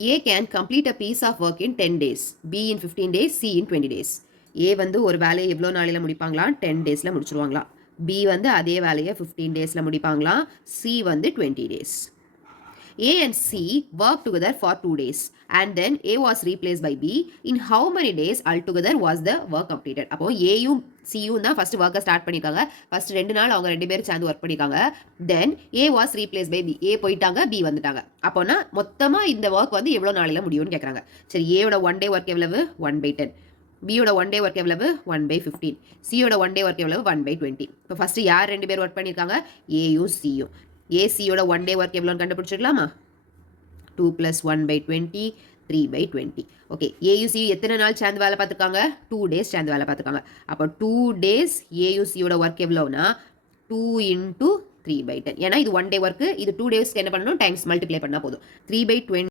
A can complete a piece of work in 10 days, B in 15 days, C in 20 days. A வந்து ஒரு வேலையை எவ்வளோ நாளில் முடிப்பாங்களாம் 10 டேஸில் முடிச்சிருவாங்களாம். B வந்து அதே வேலையை 15 டேஸில் முடிப்பாங்களாம். C வந்து 20 days. A and C worked together for 2 days and then A was replaced by B. In how many days altogether was the work completed? அப்போ Aயும் Cயும் தான் ஃபர்ஸ்ட் ஒர்க்கை ஸ்டார்ட் பண்ணியிருக்காங்க. ஃபர்ஸ்ட் 2 நாள் அவங்க 2 பேரும் சேர்ந்து ஒர்க் பண்ணியிருக்காங்க. தென் A was replaced by B. A போயிட்டாங்க, B வந்துட்டாங்க. அப்போனா மொத்தமாக இந்த ஒர்க் வந்து எவ்வளோ நாளில் முடியும்னு கேட்குறாங்க. சரி, ஏயோட 1 day ஒர்க் எவ்வளவு 1/10. பியோட 1 day ஒர்க் எவ்வளவு 1/15. சியோட 1 day ஒர்க் எவ்வளவு 1/20. இப்போ ஃபர்ஸ்ட் யார் 2 பேர் ஒர்க் பண்ணியிருக்காங்க? ஏயும் சியும். ஏசியோட 1 day ஒர்க் எவ்வளோன்னு கண்டுபிடிச்சிக்கலாமா? 2 + 1/20 3/20. ஓகே, ஏயுசி எத்தனை நாள் சேர்ந்து வேலை பார்த்துருக்காங்க? 2 days சேர்ந்து வேலை பார்த்துருக்காங்க. அப்போ 2 days ஏயுசியோட ஒர்க் எவ்வளோனா 2 × 3/10. ஏன்னா இது 1 day ஒர்க்கு, இது 2 daysக்கு என்ன பண்ணணும் டைம்ஸ் மல்டிப்ளை பண்ணால் போதும். 3/20